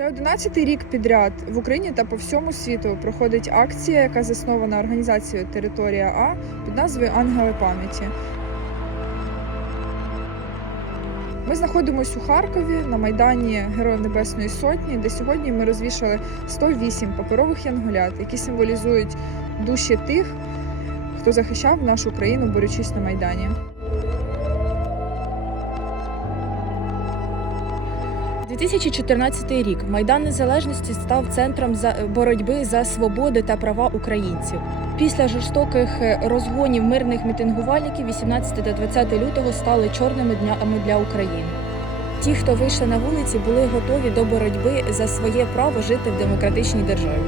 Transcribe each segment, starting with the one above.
Вже 11-й рік підряд в Україні та по всьому світу проходить акція, яка заснована організацією Територія А під назвою Ангели пам'яті. Ми знаходимося у Харкові на майдані Героїв Небесної Сотні, де сьогодні ми розвішали 108 паперових янголят, які символізують душі тих, хто захищав нашу країну, борючись на майдані. – 2014 рік Майдан Незалежності став центром за боротьби за свободи та права українців. Після жорстоких е, розгонів мирних мітингувальників 18 та 20 лютого стали чорними днями для України. Ті, хто вийшли на вулиці, були готові до боротьби за своє право жити в демократичній державі.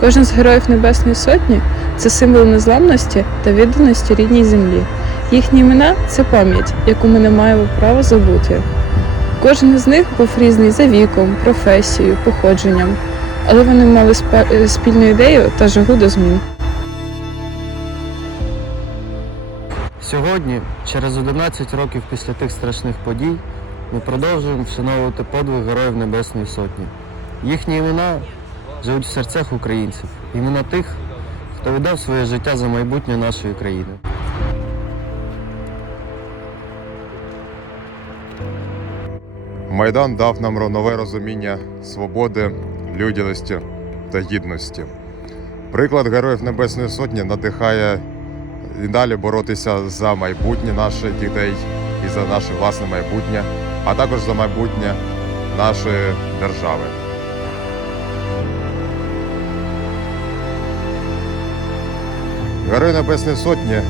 Кожен з героїв Небесної Сотні це символ незламності та відданості рідній землі. Їхні імена це пам'ять, яку ми не маємо права забути. Кожен із них був різний за віком, професією, походженням, але вони мали е, спільну ідею та жагу до змін. Сьогодні, через 11 років після тих страшних подій, ми продовжуємо вшановувати подвиг Героїв Небесної Сотні. Їхні імена живуть в серцях українців, імена тих, хто віддав своє життя за майбутнє нашої країни. Майдан дав нам нове розуміння свободи, людяності та гідності. Приклад Героїв Небесної Сотні надихає і далі боротися за майбутнє наших дітей і за наше власне майбутнє, а також за майбутнє нашої держави. Герої Небесної Сотні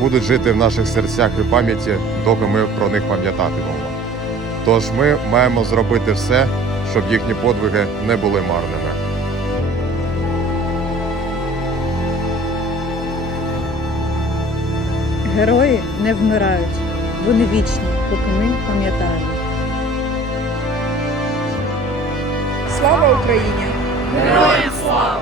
будуть жити в наших серцях і пам'яті, доки ми про них пам'ятатимемо. Тож ми маємо зробити все, щоб їхні подвиги не були марними. Герої не вмирають, вони вічні, поки ми пам'ятаємо. Слава Україні! Героям слава!